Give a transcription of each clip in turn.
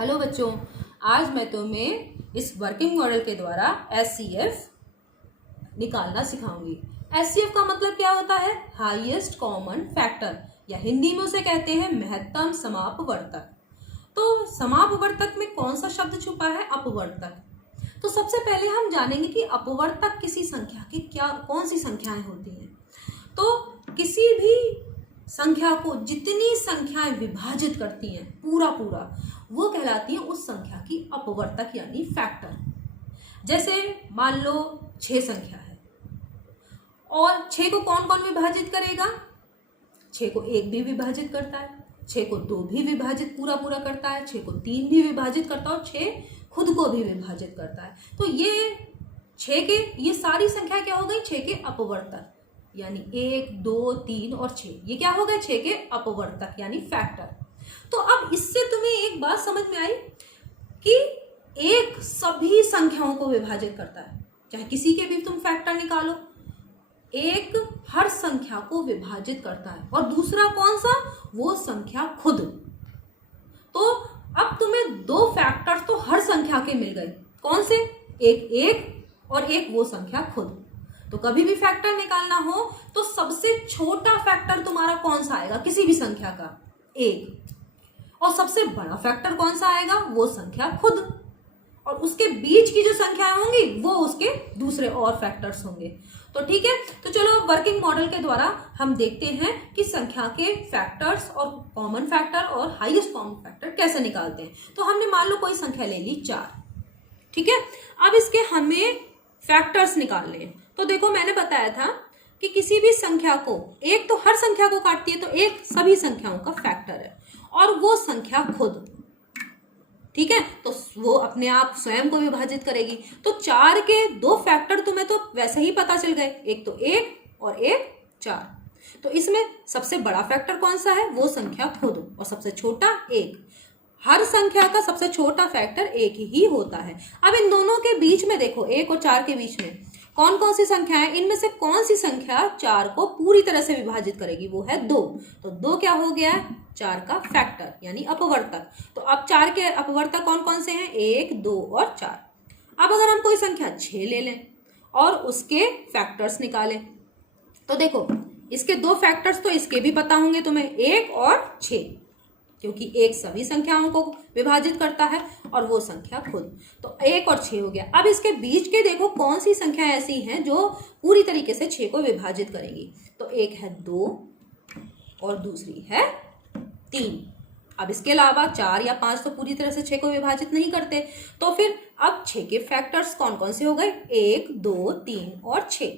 Hello बच्चों, आज मैं तुम्हें इस वर्किंग मॉडल के द्वारा एचसीएफ निकालना सिखाऊंगी। एचसीएफ का मतलब क्या होता है? हाईएस्ट कॉमन फैक्टर, या हिंदी में उसे कहते हैं महत्तम समापवर्तक। तो समापवर्तक में कौन सा शब्द छुपा है? अपवर्तक। तो सबसे पहले हम जानेंगे कि अपवर्तक किसी संख्या की कौन सी संख्याएं होती हैं। तो किसी भी संख्या को जितनी संख्याएं विभाजित करती हैं पूरा वो कहलाती हैं उस संख्या की अपवर्तक यानी फैक्टर। जैसे मान लो 6 संख्या है और 6 को कौन कौन विभाजित करेगा? 6 को 1 भी विभाजित करता है, 6 को 2 भी विभाजित पूरा करता है, 6 को 3 भी विभाजित करता है और 6 खुद को भी विभाजित करता है। तो ये सारी संख्या क्या हो गई? 6 के अपवर्तक, यानी 1, 2, 3 और 6, ये क्या हो गए? 6 के अपवर्तक यानी फैक्टर। तो अब इससे तुम्हें एक बात समझ में आई कि एक सभी संख्याओं को विभाजित करता है, चाहे किसी के भी तुम फैक्टर निकालो, एक हर संख्या को विभाजित करता है। और दूसरा कौन सा? वो संख्या खुद। तो अब तुम्हें 2 फैक्टर्स तो हर संख्या के मिल गए। कौन से? एक और एक वो संख्या खुद। तो कभी भी फैक्टर निकालना हो तो सबसे छोटा फैक्टर तुम्हारा कौन सा आएगा किसी भी संख्या का? 1। और सबसे बड़ा फैक्टर कौन सा आएगा? वो संख्या खुद। और उसके बीच की जो संख्याएं होंगी वो उसके दूसरे और फैक्टर्स होंगे। तो ठीक है, तो चलो वर्किंग मॉडल के द्वारा हम देखते हैं कि संख्या के फैक्टर्स और कॉमन फैक्टर और हाईएस्ट कॉमन फैक्टर कैसे निकालते हैं। तो हमने मान लो कोई संख्या ले ली 4, ठीक है। अब इसके हमें फैक्टर्स निकालने हैं। तो देखो मैंने बताया था कि किसी भी संख्या को, एक तो हर संख्या को काटती है, तो एक सभी संख्याओं का फैक्टर है और वो संख्या खुद, ठीक है। तो वो अपने आप स्वयं को विभाजित करेगी। तो 4 के 2 फैक्टर तुम्हें तो वैसे ही पता चल गए, एक तो 1 और एक 4। तो इसमें सबसे बड़ा फैक्टर कौन सा है? वो संख्या खुद, और सबसे छोटा 1। हर संख्या का सबसे छोटा फैक्टर 1 ही होता है। अब इन दोनों के बीच में देखो, 1 और 4 के बीच में कौन कौन सी संख्या है? इनमें से कौन सी संख्या 4 को पूरी तरह से विभाजित करेगी? वो है 2। तो 2 क्या हो गया? 4 का फैक्टर यानी अपवर्तक। तो अब 4 के अपवर्तक कौन कौन से हैं? 1, 2 और 4। अब अगर हम कोई संख्या 6 ले लें और उसके फैक्टर्स निकालें, तो देखो इसके 2 फैक्टर्स तो इसके भी पता होंगे तुम्हें, 1 और 6, क्योंकि 1 सभी संख्याओं को विभाजित करता है और वो संख्या खुद। तो 1 और 6 हो गया। अब इसके बीच के देखो कौन सी संख्या ऐसी हैं जो पूरी तरीके से 6 को विभाजित करेंगी। तो एक है 2 और दूसरी है 3। अब इसके अलावा 4 या 5 तो पूरी तरह से 6 को विभाजित नहीं करते। तो फिर अब 6 के फैक्टर्स कौन कौन से हो गए? 1, 2, 3 और 6।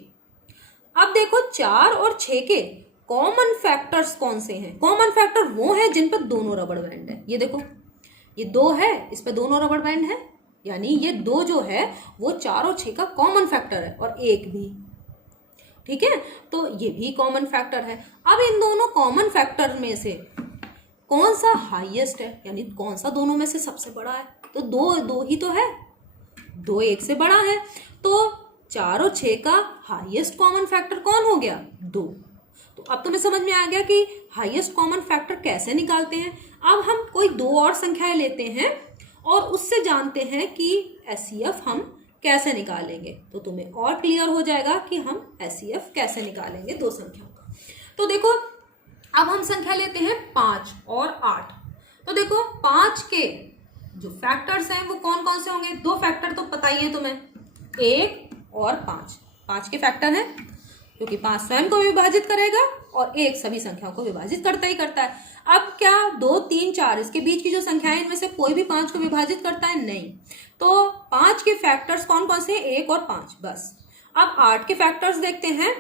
अब देखो 4 और 6 के कॉमन फैक्टर्स कौन से हैं? कॉमन फैक्टर वो है जिन पर दोनों रबड़ बैंड है। ये देखो, ये 2 है, इस पर दोनों रबड़ बैंड है, यानी ये 2 जो है वो 4 और 6 का कॉमन फैक्टर है, और 1 भी, ठीक है। तो ये भी कॉमन फैक्टर है। अब इन दोनों कॉमन फैक्टर में से कौन सा हाईएस्ट है, यानी कौन सा दोनों में से सबसे बड़ा है? तो 2 ही तो है, 2 1 से बड़ा है। तो 4 और 6 का हाईएस्ट कॉमन फैक्टर कौन हो गया? 2। तो अब तुम्हें समझ में आ गया कि हाईएस्ट कॉमन फैक्टर कैसे निकालते हैं। अब हम कोई 2 और संख्याएं लेते हैं और उससे जानते हैं कि एचसीएफ हम कैसे निकालेंगे। तो तुम्हें और क्लियर हो जाएगा कि हम एचसीएफ कैसे निकालेंगे 2 संख्याओं का। तो देखो अब हम संख्या लेते हैं 5 और 8। तो देखो 5 के जो फैक्टर्स हैं वो कौन कौन से होंगे? 2 फैक्टर तो पता ही है तुम्हें, 1 और 5। 5 के फैक्टर हैं क्योंकि 5 स्वयं को विभाजित करेगा और 1 सभी संख्याओं को विभाजित करता ही करता है। अब क्या 2, 3, 4 इसके बीच की जो संख्या है इनमें से कोई भी 5 को विभाजित करता है? नहीं। तो 5 के फैक्टर्स कौन कौन से? 1 और 5 बस। अब 8 के फैक्टर्स देखते हैं।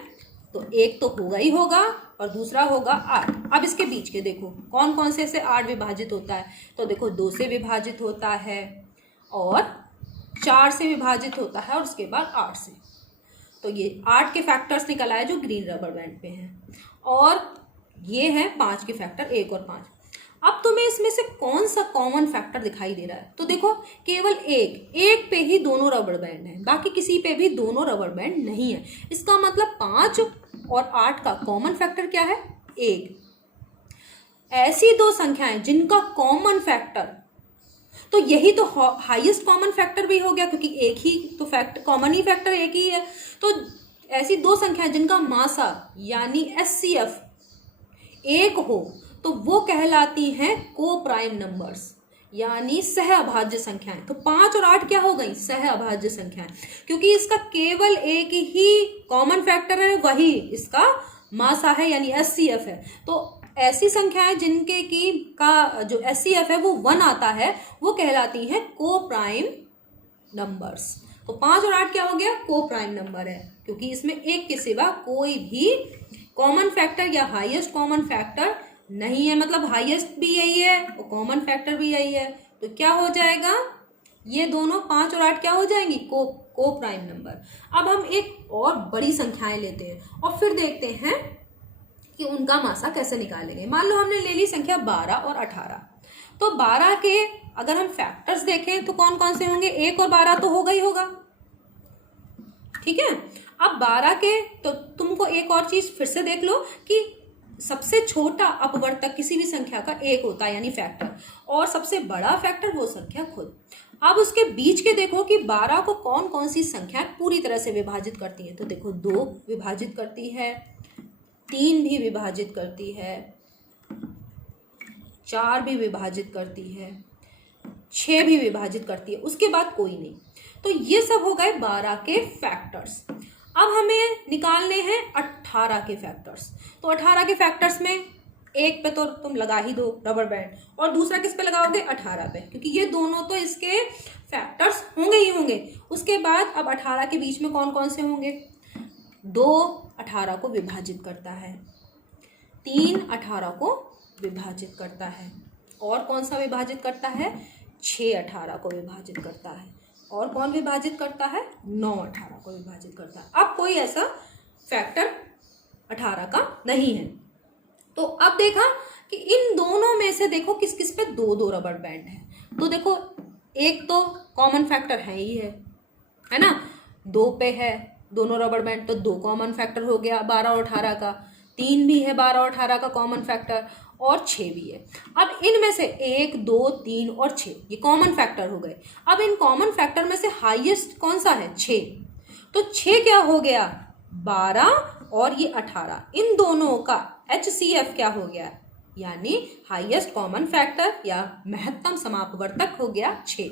तो 1 तो होगा ही होगा और दूसरा होगा 8। अब इसके बीच के देखो कौन कौन से 8 विभाजित होता है। तो देखो 2 से विभाजित होता है और 4 से विभाजित होता है और उसके बाद 8 से। तो ये 8 के फैक्टर्स निकल आए जो ग्रीन रबर बैंड पे हैं, और ये है 5 के फैक्टर 1 और 5। अब तुम्हें इसमें से कौन सा कॉमन फैक्टर दिखाई दे रहा है? तो देखो केवल एक पे ही दोनों रबर बैंड हैं, बाकी किसी पे भी दोनों रबर बैंड नहीं है। इसका मतलब 5 और 8 का कॉमन फैक्टर क्या है? 1। ऐसी 2 संख्याएं जिनका कॉमन फैक्टर तो यही तो हाईएस्ट कॉमन फैक्टर भी हो गया, क्योंकि एक ही तो कॉमन ही फैक्टर एक ही है। तो ऐसी दो संख्याएं जिनका मासा यानी HCF एक हो तो वो कहलाती हैं को प्राइम नंबर्स, यानी सह अभाज्य संख्याएं। तो 5 और 8 क्या हो गई? सह अभाज्य संख्याएं, क्योंकि इसका केवल एक ही कॉमन फैक्टर है, वही इसका मासा है यानी HCF है। तो ऐसी संख्याएं जिनके की का जो HCF है वो 1 आता है, वो कहलाती हैं को प्राइम नंबर्स। तो 5 और 8 क्या हो गया? को प्राइम नंबर है, क्योंकि इसमें एक के सिवा कोई भी कॉमन फैक्टर या हाईएस्ट कॉमन फैक्टर नहीं है। मतलब हाईएस्ट भी यही है और कॉमन फैक्टर भी यही है। तो क्या हो जाएगा? ये दोनों 5 और 8 क्या हो जाएंगी? को प्राइम नंबर। अब हम एक और बड़ी संख्याएं लेते हैं और फिर देखते हैं कि उनका मासा कैसे निकालेंगे। मान लो हमने ले ली संख्या 12 और 18। तो 12 के अगर हम फैक्टर्स देखें तो कौन कौन से होंगे? 1 और 12 तो होगा ही होगा, ठीक है। अब 12 के तो तुमको एक और चीज फिर से देख लो कि सबसे छोटा अपवर्तक किसी भी संख्या का 1 होता है यानी फैक्टर, और सबसे बड़ा फैक्टर वो संख्या खुद। अब उसके बीच के देखो कि 12 को कौन कौन सी संख्या पूरी तरह से विभाजित करती है। तो देखो 2 विभाजित करती है, 3 भी विभाजित करती है, 4 भी विभाजित करती है, 6 भी विभाजित करती है, उसके बाद कोई नहीं। तो ये सब हो गए 12 के फैक्टर्स। अब हमें निकालने हैं 18 के फैक्टर्स। तो 18 के फैक्टर्स में एक पे तो तुम लगा ही दो रबर बैंड, और दूसरा किस पे लगाओगे? 18 पे, क्योंकि ये दोनों तो इसके फैक्टर्स होंगे ही होंगे। उसके बाद अब 18 के बीच में कौन कौन से होंगे? 2 18 को विभाजित करता है, 3 18 को विभाजित करता है, और कौन सा विभाजित करता है? 6 18 को विभाजित करता है, और कौन विभाजित करता है? 9 18 को विभाजित करता है। अब कोई ऐसा फैक्टर 18 का नहीं है। तो अब देखा कि इन दोनों में से देखो किस किस पे 2-2 रबर बैंड है। तो देखो एक तो कॉमन फैक्टर है ही है ना, 2 पे है दोनों रबर बैंड, तो 2 कॉमन फैक्टर हो गया 12 और 18 का। 3 भी है 12 और 18 का कॉमन फैक्टर, और 6 भी है। अब इनमें से 1 2 3 और 6 ये कॉमन फैक्टर हो गए। अब इन कॉमन फैक्टर में से हाईएस्ट कौन सा है? 6। तो 6 क्या हो गया? 12 और ये 18, इन दोनों का HCF क्या हो गया? यानी हाईएस्ट कॉमन फैक्टर या महत्तम समापवर्तक हो गया 6।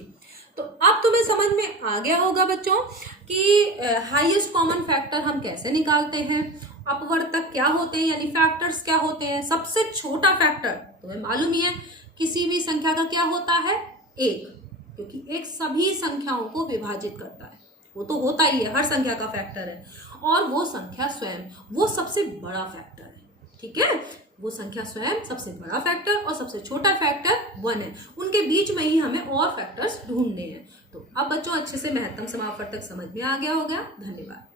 तो अब तुम्हें समझ में आ गया होगा बच्चों कि हाईएस्ट कॉमन फैक्टर हम कैसे निकालते हैं, अपवर्तक क्या होते हैं यानी फैक्टर्स क्या होते हैं। सबसे छोटा फैक्टर तुम्हें मालूम ही है किसी भी संख्या का क्या होता है? 1, क्योंकि 1 सभी संख्याओं को विभाजित करता है, वो तो होता ही है, हर संख्या का फैक्टर है। और वो संख्या स्वयं वो सबसे बड़ा फैक्टर है, ठीक है। वो संख्या स्वयं सबसे बड़ा फैक्टर और सबसे छोटा फैक्टर 1 है। उनके बीच में ही हमें और फैक्टर्स ढूंढने हैं। तो अब बच्चों अच्छे से महत्तम समापवर्तक समझ में आ गया होगा। धन्यवाद।